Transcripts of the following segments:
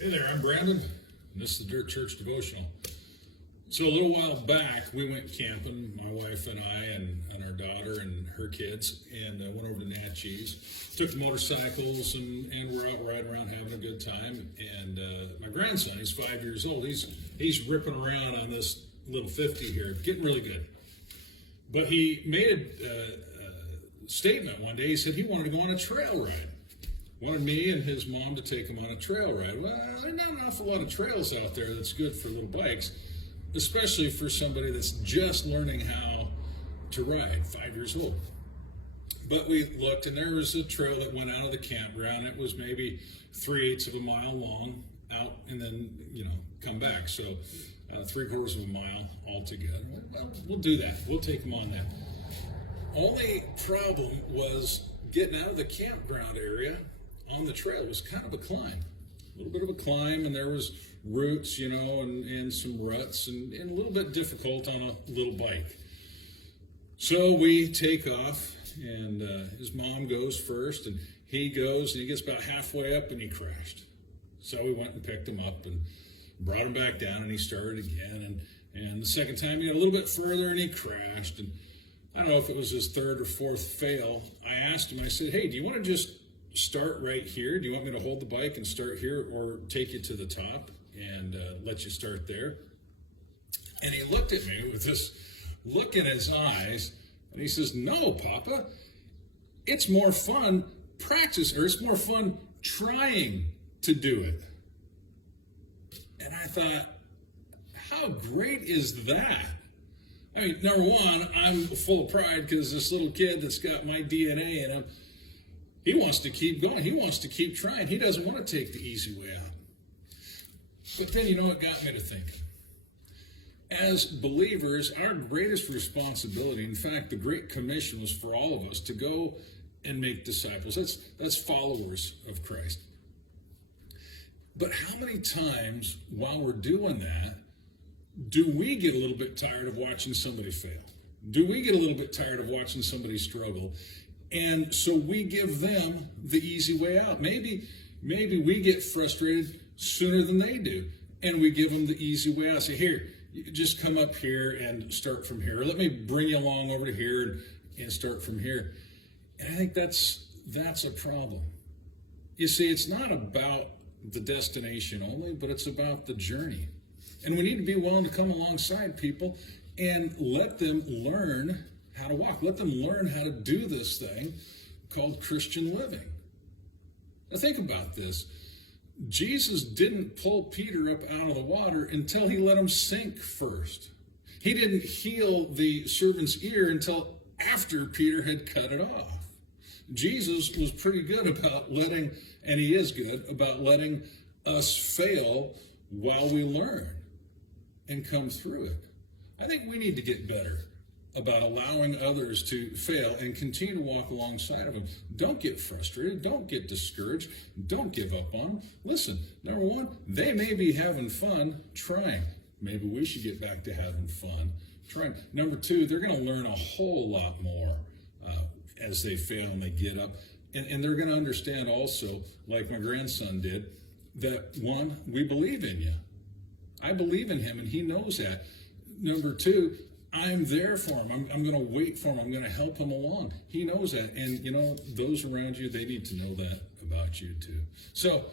Hey there, I'm Brandon, and this is the Dirt Church Devotional. So a little while back, we went camping, my wife and I, and our daughter and her kids, and went over to Natchez. Took the motorcycles, and we're out riding around having a good time. And my grandson, he's 5 years old, he's ripping around on this little 50 here, getting really good. But he made a statement one day. He said he wanted to go on a trail ride. Wanted me and his mom to take him on a trail ride. Well, there are not an awful lot of trails out there that's good for little bikes, especially for somebody that's just learning how to ride, 5 years old. But we looked, and there was a trail that went out of the campground. It was maybe 3/8 of a mile long out, and then, come back. So 3/4 of a mile altogether. Well, we'll do that. We'll take him on that. Only problem was getting out of the campground area on the trail was kind of a climb. A little bit of a climb, and there was roots, and some ruts, and a little bit difficult on a little bike. So we take off, and his mom goes first, and he goes, and he gets about halfway up, and he crashed. So we went and picked him up and brought him back down, and he started again, and the second time he got a little bit further, and he crashed, and I don't know if it was his third or fourth fail. I asked him, I said, hey, do you want to just start right here? Do you want me to hold the bike and start here, or take you to the top and let you start there? And he looked at me with this look in his eyes, and he says, no, Papa, it's more fun it's more fun trying to do it. And I thought, how great is that? I mean, number one, I'm full of pride because this little kid that's got my DNA in him, he wants to keep going. He wants to keep trying. He doesn't want to take the easy way out. But then, it got me to thinking. As believers, our greatest responsibility, in fact, the Great Commission was for all of us to go and make disciples. That's followers of Christ. But how many times while we're doing that, do we get a little bit tired of watching somebody fail? Do we get a little bit tired of watching somebody struggle? And so we give them the easy way out. Maybe we get frustrated sooner than they do, and we give them the easy way out. Say, here, you just come up here and start from here. Or let me bring you along over to here and start from here. And I think that's a problem. You see, it's not about the destination only, but it's about the journey. And we need to be willing to come alongside people and let them learn how to walk. Let them learn how to do this thing called Christian living. Now think about this. Jesus didn't pull Peter up out of the water until he let him sink first. He didn't heal the servant's ear until after Peter had cut it off. Jesus was pretty good about letting, and he is good, about letting us fail while we learn and come through it. I think we need to get better about allowing others to fail and continue to walk alongside of them. Don't get frustrated. Don't get discouraged. Don't give up on them. Listen, number one, they may be having fun trying. Maybe we should get back to having fun trying. Number two, they're going to learn a whole lot more as they fail and they get up. And they're going to understand also, like my grandson did, that one, we believe in you. I believe in him, and he knows that. Number two, I'm there for him. I'm going to wait for him. I'm going to help him along. He knows that. And, those around you, they need to know that about you too. So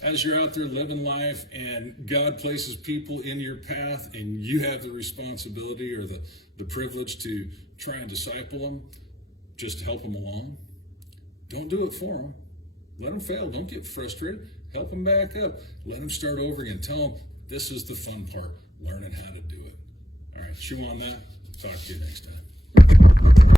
as you're out there living life and God places people in your path and you have the responsibility or the privilege to try and disciple them, just help them along. Don't do it for them. Let them fail. Don't get frustrated. Help them back up. Let them start over again. Tell them this is the fun part, learning how to do it. All right, chew on that. Talk to you next time.